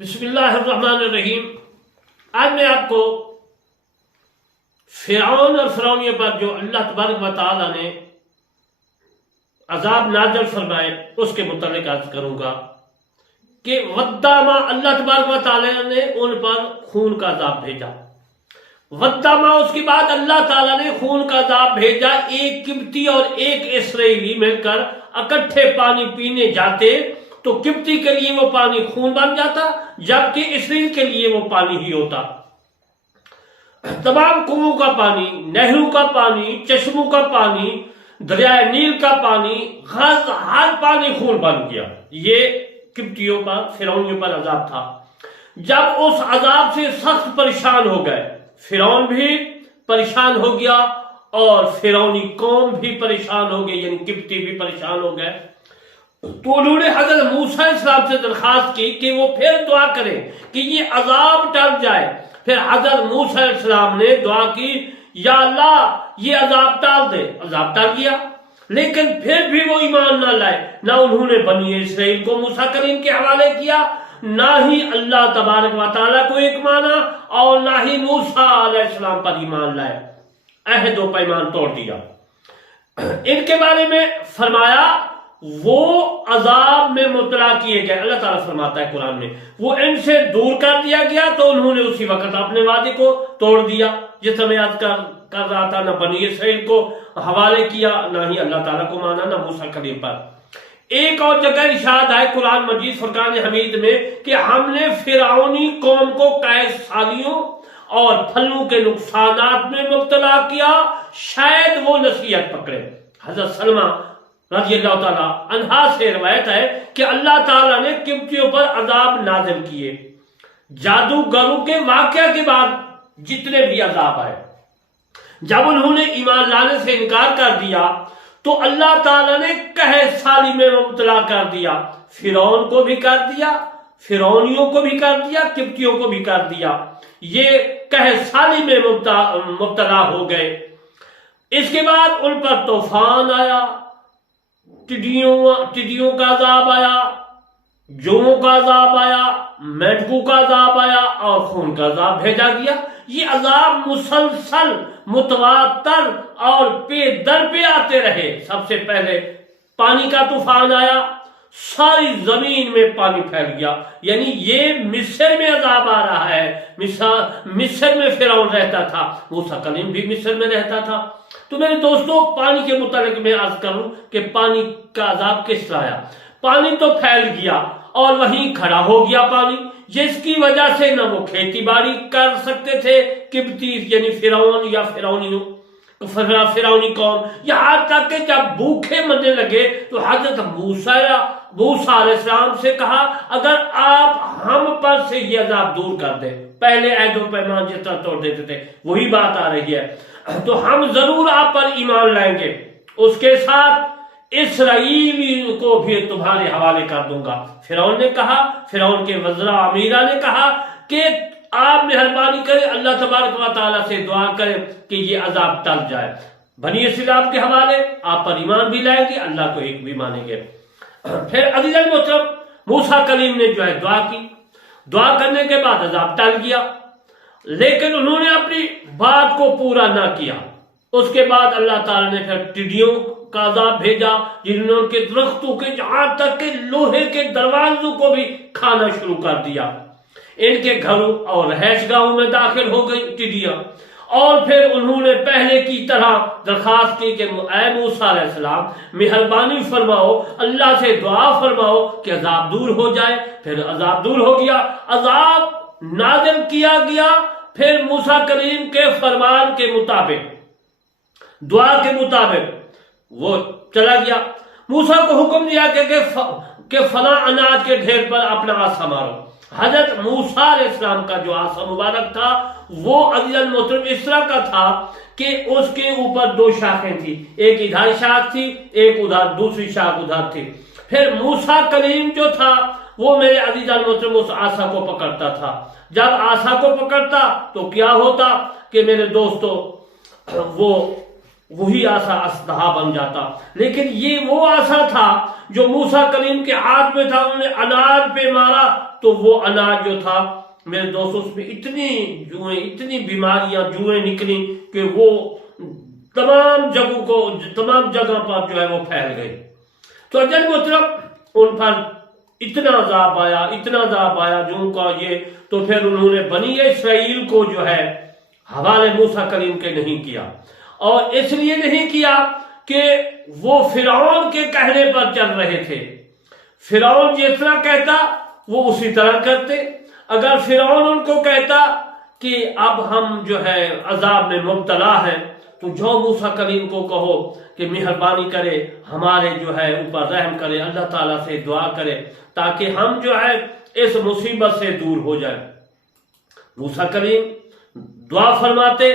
بسم اللہ الرحمن الرحیم۔ آج میں آپ کو فرعون اور فرعونیوں پر جو اللہ تبارک و تعالیٰ نے عذاب نازل فرمائے اس کے متعلق عرض کروں گا کہ ودامہ اللہ تبارک و تعالیٰ نے ان پر خون کا عذاب بھیجا۔ ودامہ اس کے بعد اللہ تعالیٰ نے خون کا عذاب بھیجا۔ ایک قبطی اور ایک اسرائیلی مل کر اکٹھے پانی پینے جاتے تو قبطی کے لیے وہ پانی خون بن جاتا، جبکہ اسرائیل کے لیے وہ پانی ہی ہوتا۔ تمام کنووں کا پانی، نہروں کا پانی، چشموں کا پانی، دریائے نیل کا پانی، ہر پانی خون بن گیا۔ یہ قبطیوں پر، فرعونیوں پر عذاب تھا۔ جب اس عذاب سے سخت پریشان ہو گئے، فرعون بھی پریشان ہو گیا اور فرعونی قوم بھی پریشان ہو گئی، یعنی قبطی بھی پریشان ہو گئے، تو انہوں نے حضرت موسیٰ علیہ السلام سے درخواست کی کہ وہ پھر دعا کریں کہ یہ عذاب ٹل جائے۔ پھر حضرت موسیٰ علیہ السلام نے دعا کی، یا اللہ یہ عذاب ٹال دے۔ عذاب ٹل گیا، لیکن پھر بھی وہ ایمان نہ لائے۔ نہ انہوں نے بنی اسرائیل کو موسیٰ کریم کے حوالے کیا، نہ ہی اللہ تبارک و تعالیٰ کو ایک مانا، اور نہ ہی موسیٰ علیہ السلام پر ایمان لائے۔ عہد و پیمان توڑ دیا۔ ان کے بارے میں فرمایا وہ عذاب میں مبتلا کیے گئے۔ اللہ تعالیٰ فرماتا ہے قرآن میں، وہ ان سے دور کر دیا گیا تو انہوں نے اسی وقت اپنے وعدے کو توڑ دیا۔ جس میں یاد کر رہا تھا، نہ بنی اسرائیل کو حوالے کیا، نہ ہی اللہ تعالیٰ کو مانا، نہ موسیٰ کلیم پر۔ ایک اور جگہ ارشاد ہے قرآن مجید فرقان حمید میں کہ ہم نے فرعونی قوم کو قید سالیوں اور پھلوں کے نقصانات میں مبتلا کیا، شاید وہ نصیحت پکڑے۔ حضرت سلمہ رضی اللہ تعالیٰ عنہا سے روایت ہے کہ اللہ تعالیٰ نے قبطیوں پر عذاب نازل کیے۔ جادوگروں کے واقعہ کے بعد جتنے بھی عذاب آئے، جب انہوں نے ایمان لانے سے انکار کر دیا تو اللہ تعالیٰ نے قحط سالی میں مبتلا کر دیا۔ فرعون کو بھی کر دیا، فرعونیوں کو بھی کر دیا، قبطیوں کو بھی کر دیا۔ یہ قحط سالی میں مبتلا ہو گئے۔ اس کے بعد ان پر طوفان آیا، ٹڈیوں کا عذاب آیا، جوؤں کا عذاب آیا، میںڈکوں کا عذاب آیا اور خون کا عذاب بھیجا گیا۔ یہ عذاب مسلسل، متواتر اور پے در پہ آتے رہے۔ سب سے پہلے پانی کا طوفان آیا، ساری زمین میں پانی پھیل گیا، یعنی یہ مصر میں عذاب آ رہا ہے۔ مصر میں فرعون رہتا تھا، موسیٰ کلیم بھی مصر میں رہتا تھا۔ تو میرے دوستو، پانی کے متعلق میں عرض کروں کہ پانی کا عذاب کس طرح آیا۔ پانی تو پھیل گیا اور وہیں کھڑا ہو گیا پانی، جس کی وجہ سے نہ وہ کھیتی باڑی کر سکتے تھے قبطی، یعنی فرعون یا فرعونی قوم، یہاں تک کہ جب بھوکے مرنے لگے تو حضرت موسیٰ علیہ السلام سے کہا، اگر آپ ہم پر سے یہ عذاب دور کر دیں، پہلے عہد و پیمان جس طرح توڑ دیتے تھے وہی بات آ رہی ہے، تو ہم ضرور آپ پر ایمان لائیں گے، اس کے ساتھ اسرائیلی کو بھی تمہارے حوالے کر دوں گا۔ فرعون نے کہا، فرعون کے وزراء امیرہ نے کہا کہ آپ مہربانی کریں، اللہ تبارک و تعالیٰ سے دعا کریں کہ یہ عذاب ٹل جائے۔ بنی اسرائیل کے حوالے آپ پر ایمان بھی لائیں گے، اللہ کو ایک بھی مانیں گے۔ پھر عزیز المحترم، موسیٰ کلیم نے جو ہے دعا کی، دعا کرنے کے بعد عذاب ٹل گیا، لیکن انہوں نے اپنی بات کو پورا نہ کیا۔ اس کے بعد اللہ تعالیٰ نے پھر ٹڈیوں کا عذاب بھیجا، جنہوں نے کے درختوں کے جہاں تک کہ لوہے کے دروازوں کو بھی کھانا شروع کر دیا۔ ان کے گھروں اور رہائش گاہوں میں داخل ہو گئی ٹڈیاں، اور پھر انہوں نے پہلے کی طرح درخواست کی کہ اے موسیٰ علیہ السلام مہربانی فرماؤ، اللہ سے دعا فرماؤ کہ عذاب دور ہو جائے۔ پھر عذاب دور ہو گیا، عذاب نازل کیا گیا۔ پھر موسیٰ کلیم کے فرمان کے مطابق، دعا کے مطابق وہ چلا گیا۔ موسیٰ کو حکم دیا کہ فلاں اناج کے ڈھیر پر اپنا عصا مارو۔ حضرت موسیٰ علیہ السلام کا جو عصا مبارک تھا وہ عزیز المحترم اس طرح کا تھا کہ اس کے اوپر دو شاخیں تھی، ایک ادھر شاخ تھی، ایک ادھر، دوسری شاخ ادھر تھی۔ پھر موسیٰ کلیم جو تھا وہ میرے عزیز المحترم اس عصا کو پکڑتا تھا۔ جب عصا کو پکڑتا تو کیا ہوتا کہ میرے دوستو، وہ وہی آسا اسدہا بن جاتا، لیکن یہ وہ آسا تھا جو موسیٰ کلیم کے ہاتھ میں تھا، انہوں نے اناج پہ مارا تو وہ اناج جو تھا میرے دوستوں اس میں اتنی جوئیں، اتنی بیماریاں جوئیں نکلی کہ وہ تمام جگہ پر جو ہے وہ پھیل گئی۔ تو اجل محترم ان پر اتنا عذاب آیا جوں کا یہ، تو پھر انہوں نے بنی اسرائیل کو جو ہے حوالے موسیٰ کلیم کے نہیں کیا، اور اس لیے نہیں کیا کہ وہ فرعون کے کہنے پر چل رہے تھے۔ فرعون جس طرح کہتا وہ اسی طرح کرتے۔ اگر فرعون ان کو کہتا کہ اب ہم جو ہے عذاب میں مبتلا ہیں، تو جو موسیٰ کلیم کو کہو کہ مہربانی کرے ہمارے جو ہے اوپر رحم کرے، اللہ تعالیٰ سے دعا کرے تاکہ ہم جو ہے اس مصیبت سے دور ہو جائے۔ موسیٰ کلیم دعا فرماتے،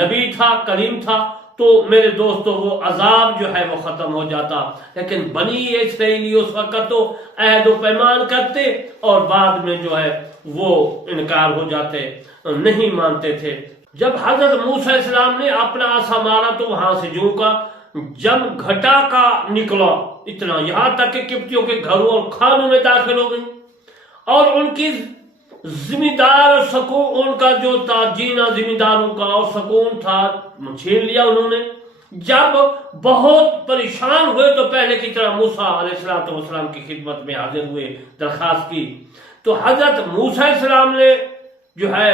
نبی تھا، کلیم تھا، تو میرے دوستو وہ عذاب جو ہے وہ ختم ہو جاتا۔ لیکن بنی اسرائیلی اس وقت تو عہد و پیمان کرتے اور بعد میں جو ہے وہ انکار ہو جاتے، نہیں مانتے تھے۔ جب حضرت موسیٰ علیہ السلام نے اپنا عصا مارا تو وہاں سے جوں کا جم گھٹا کا نکلا، اتنا یہاں تک کہ قبطیوں کے گھروں اور خانوں میں داخل ہو گئی، اور ان کی ذمہ دار سکون، ان کا جو تھا جینا ذمہ داروں کا اور سکون تھا، چھین لیا انہوں نے۔ جب بہت پریشان ہوئے تو پہلے کی طرح موسیٰ علیہ السلام کی خدمت میں حاضر ہوئے، درخواست کی، تو حضرت موسیٰ علیہ السلام نے جو ہے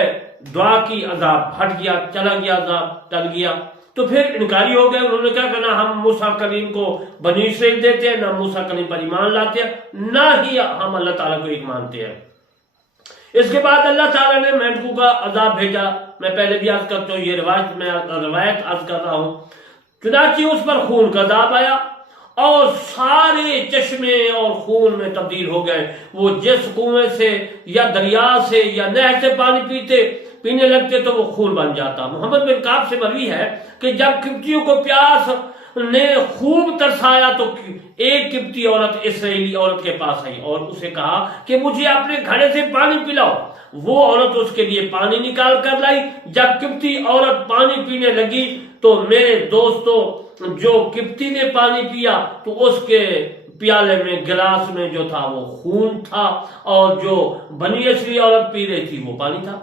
دعا کی، عذاب ہٹ گیا، چلا گیا، عذاب ٹل گیا۔ تو پھر انکاری ہو گئے، انہوں نے کہا کہ نہ ہم موسیٰ کلیم کو بنی اسرائیل دیتے ہیں، نہ موسیٰ کلیم پر ایمان لاتے ہیں، نہ ہی ہم اللہ تعالیٰ کو ایک مانتے ہیں۔ اس کے بعد اللہ تعالیٰ نے مینڈکوں کا عذاب بھیجا۔ میں پہلے بھی عرض کرتا ہوں، یہ روایت عرض کر رہا ہوں۔ چنانچہ اس پر خون کا عذاب آیا اور سارے چشمے اور خون میں تبدیل ہو گئے۔ وہ جس کنویں سے یا دریا سے یا نہر سے پانی پینے لگتے تو وہ خون بن جاتا۔ محمد بن کعب سے مروی ہے کہ جب قبطیوں کو پیاس نے خوب ترسایا تو ایک قبطی عورت اسرائیلی عورت کے پاس آئی اور اسے کہا کہ مجھے اپنے گھڑے سے پانی پلاؤ۔ وہ عورت اس کے لیے پانی نکال کر لائی۔ جب قبطی عورت پانی پینے لگی تو میرے دوستو، جو قبطی نے پانی پیا تو اس کے پیالے میں، گلاس میں جو تھا وہ خون تھا، اور جو بنی اسرائیلی عورت پی رہی تھی وہ پانی تھا۔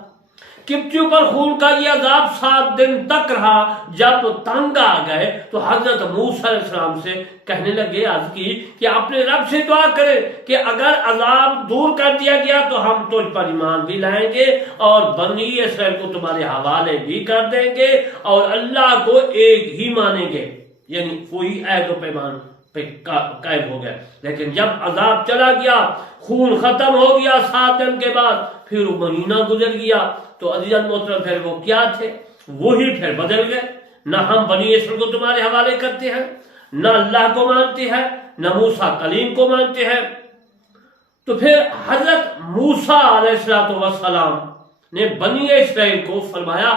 قبطیوں پر خون کا یہ عذاب 7 دن تک رہا۔ جب تنگ آ گئے تو حضرت موسیٰ علیہ السلام سے کہنے لگے، عرض کی کہ اپنے رب سے دعا کرے کہ اگر عذاب دور کر دیا گیا تو ہم تجھ پر ایمان بھی لائیں گے اور بنی اسرائیل کو تمہارے حوالے بھی کر دیں گے اور اللہ کو ایک ہی مانیں گے، یعنی وہی عہد و پیمان پہ قائم ہو گئے۔ لیکن جب عذاب چلا گیا، خون ختم ہو گیا 7 دن کے بعد، پھر وہ مہینہ گزر گیا، تو عزیزان محترم پھر وہ کیا تھے؟ وہی پھر بدل گئے۔ نہ ہم بنی اسرائیل کو تمہارے حوالے کرتے ہیں، نہ اللہ کو مانتے ہیں، نہ موسیٰ کلیم کو مانتے ہیں۔ تو پھر حضرت موسیٰ علیہ السلام نے بنی اسرائیل کو فرمایا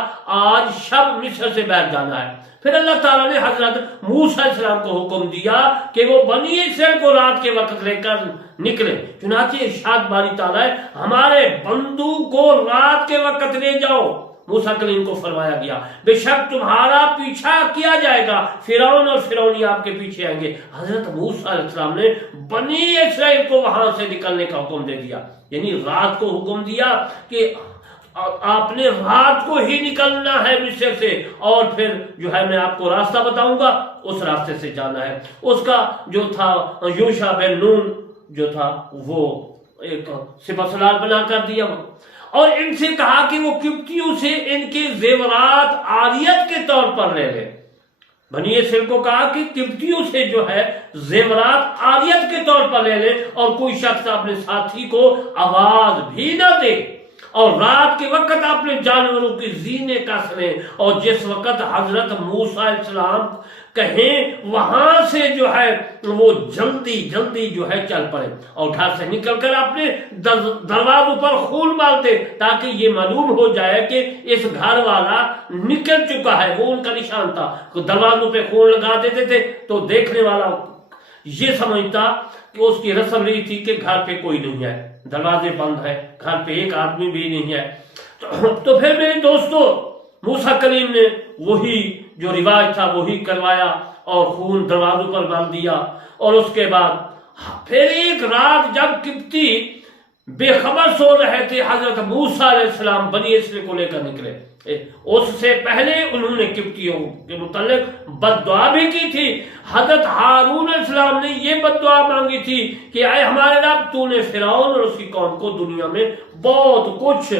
آج شب مصر سے باہر جانا ہے۔ پھر اللہ تعالیٰ نے حضرت موسیٰ علیہ السلام کو حکم دیا کہ وہ بنی اسرائیل کو رات کے وقت لے کر نکلے۔ چنانچہ ارشاد باری تعالیٰ ہے، ہمارے بندوں کو رات کے وقت لے جاؤ۔ موسیٰ کلیم کو فرمایا گیا بے شک تمہارا پیچھا کیا جائے گا، فرعون اور فرعونی آپ کے پیچھے آئیں گے۔ حضرت موسیٰ علیہ السلام نے بنی اسرائیل کو وہاں سے نکلنے کا حکم دے دیا، یعنی رات کو حکم دیا کہ آپ نے رات کو ہی نکلنا ہے مصر سے، اور پھر جو ہے میں آپ کو راستہ بتاؤں گا، اس راستے سے جانا ہے۔ اس کا جو تھا یوشع بن نون جو تھا وہ ایک سپہ سالار بنا کر دیا، اور ان سے کہا کہ وہ قبطیوں سے ان کے زیورات عاریت کے طور پر لے لے۔ بنی اسرائیل کو کہا کہ قبطیوں سے جو ہے زیورات عاریت کے طور پر لے لے، اور کوئی شخص اپنے ساتھی کو آواز بھی نہ دے، اور رات کے وقت اپنے جانوروں کی زینے کس لیں، اور جس وقت حضرت موسیٰ علیہ السلام کہیں وہاں سے جو ہے وہ جلدی جلدی جو ہے چل پڑے، اور گھر سے نکل کر اپنے دروازوں پر خون ڈال دے تاکہ یہ معلوم ہو جائے کہ اس گھر والا نکل چکا ہے۔ وہ ان کا نشان تھا، دروازوں پہ خون لگا دیتے تھے تو دیکھنے والا یہ سمجھتا کہ اس کی رسم یہی تھی کہ گھر پہ کوئی نہیں ہے، دروازے بند ہے، گھر پہ ایک آدمی بھی نہیں ہے۔ تو پھر میرے دوستو موسیٰ کلیم نے وہی جو رواج تھا وہی کروایا اور خون دروازوں پر ڈال دیا. اور اس کے بعد پھر ایک رات جب قبطی بے خبر سو رہے تھے، حضرت موسیٰ علیہ السلام بنی اسرائیل کو لے کر نکلے. اس سے پہلے انہوں نے قبطیوں کے متعلق بد دعا بھی کی تھی. حضرت ہارون علیہ السلام نے یہ بد دعا مانگی تھی کہ اے ہمارے رب، تو نے فرعون اور اس کی قوم کو دنیا میں بہت کچھ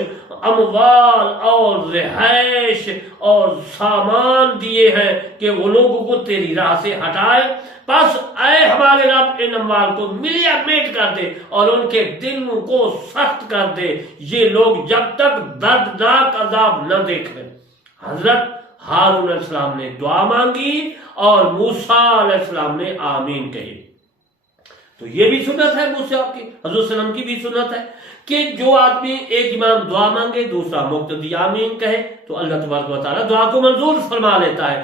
اموال اور رہائش اور سامان دیے ہیں کہ وہ لوگوں کو تیری راہ سے ہٹائے. بس اے ہمارے رب، ان اموال کو ملیا میٹ کر دے اور ان کے دلوں کو سخت کر دے، یہ لوگ جب تک دردناک عذاب نہ دیکھ لیں. حضرت ہارون علیہ السلام نے دعا مانگی اور موسیٰ علیہ السلام نے آمین کہی. تو یہ بھی سنت ہے موسیٰ کی، حضور صلی اللہ علیہ وسلم کی بھی سنت ہے کہ جو آدمی ایک امام دعا مانگے دوسرا مقتدی آمین کہے تو اللہ تبارک و تعالیٰ دعا کو منظور فرما لیتا ہے.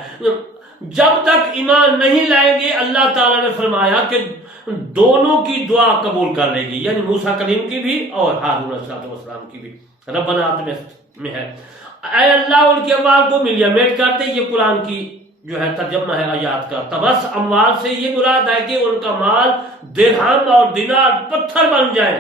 جب تک ایمان نہیں لائیں گے اللہ تعالیٰ نے فرمایا کہ دونوں کی دعا قبول کر لے گی، یعنی موسیٰ کلیم کی بھی اور ہارون علیہ السلام کی بھی. ربنا آتنا میں ہے، اے اللہ ان کی اموال کو ملیا میٹ کر دے. یہ قرآن کی جو ہے ترجمہ ہے آیات کا. تبس اموال سے یہ مراد ہے کہ ان کا مال درہم اور دینار پتھر بن جائے.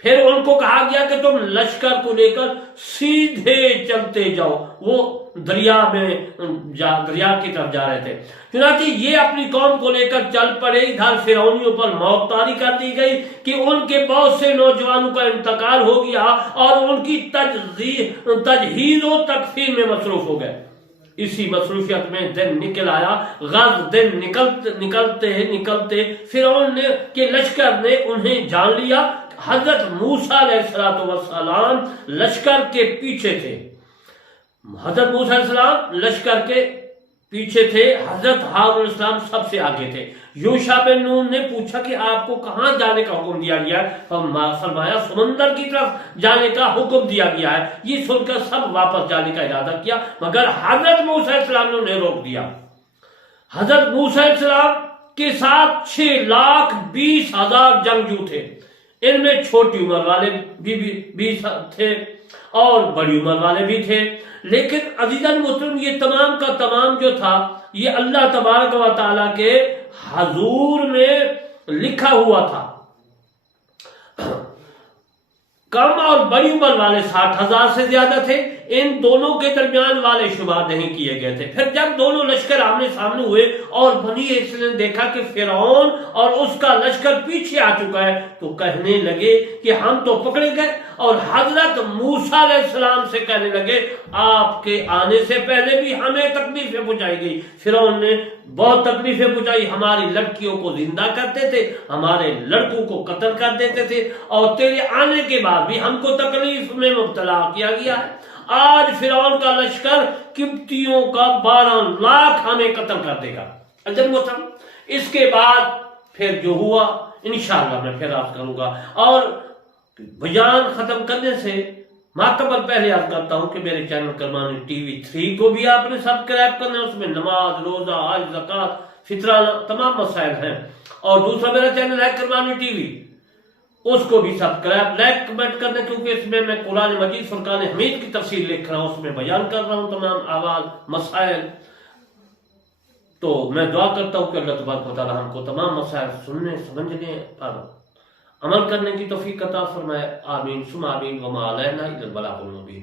پھر ان کو کہا گیا کہ تم لشکر کو لے کر سیدھے چلتے جاؤ. وہ دریا کی طرف جا رہے تھے. چنانچہ یہ اپنی قوم کو لے کر چل پڑے. ادھر فرعونیوں پر موت طاری کر دی گئی کہ ان کے بہت سے نوجوانوں کا انتقال ہو گیا اور ان کی تجہیز و تکفین میں مصروف ہو گئے. اسی مصروفیت میں دن نکل آیا. غز دن نکلتے فرعون کے لشکر نے انہیں جان لیا. حضرت موسیٰ علیہ السلام لشکر کے پیچھے تھے. حضرت موسیٰ علیہ السلام لشکر کے پیچھے تھے. حضرت ہارون علیہ السلام سب سے آگے تھے. یوشع بن نون نے پوچھا کہ آپ کو کہاں جانے کا حکم دیا گیا ہے؟ فرمایا سمندر کی طرف جانے کا حکم دیا گیا ہے. یہ سن کر سب واپس جانے کا ارادہ کیا مگر حضرت موسیٰ علیہ السلام نے انہیں روک دیا. حضرت موسیٰ علیہ السلام کے ساتھ 6,20,000 جنگجو تھے. ان میں چھوٹی عمر والے بھی تھے اور بڑی عمر والے بھی تھے. لیکن عزیزاً محترم یہ تمام کا تمام جو تھا یہ اللہ تبارک و تعالیٰ کے حضور میں لکھا ہوا تھا. کم اور بڑی عمر والے 60,000 سے زیادہ تھے. ان دونوں کے درمیان والے شمار نہیں کیے گئے تھے. پھر جب دونوں لشکر آمنے سامنے ہوئے اور بنی اسرائیل نے دیکھا کہ فرعون اور اس کا لشکر پیچھے آ چکا ہے تو کہنے لگے کہ ہم تو پکڑے گئے. اور حضرت موسیٰ علیہ السلام سے کہنے لگے آپ کے آنے سے پہلے بھی ہمیں تکلیفیں پہنچائی گئی. فرعون نے بہت تکلیفیں پہنچائی. ہماری لڑکیوں کو زندہ کرتے تھے، ہمارے لڑکوں کو قتل کر دیتے تھے اور تیرے آنے کے بعد بھی ہم کو تکلیف میں مبتلا کیا گیا ہے. آج فرعون کا لشکر قبطیوں کا 12 لاکھ ہمیں قتل کر دے گا. اس کے بعد پھر جو ہوا انشاءاللہ میں پھر عرض کروں گا. اور بیان ختم کرنے سے ماقبل پہلے عرض کرتا ہوں کہ میرے چینل کرمانی ٹی وی 3 کو بھی آپ نے سبسکرائب کرنا ہے. اس میں نماز، روزہ، حج، زکوٰۃ، فطرہ تمام مسائل ہیں. اور دوسرا میرا چینل ہے کرمانی ٹی وی، اس کو بھی سبسکرائب لائک کمنٹ کرنا، کیونکہ اس میں قرآن مجید فرقان حمید کی تفسیر لکھ رہا ہوں، اس میں بیان کر رہا ہوں تمام احوال مسائل. تو میں دعا کرتا ہوں کہ اللہ تبارک و تعالی ہم کو تمام مسائل سننے سمجھنے پر عمل کرنے کی توفیق عطا فرمائے. آمین ثم آمین. وما علینا الا البلاغ المبین.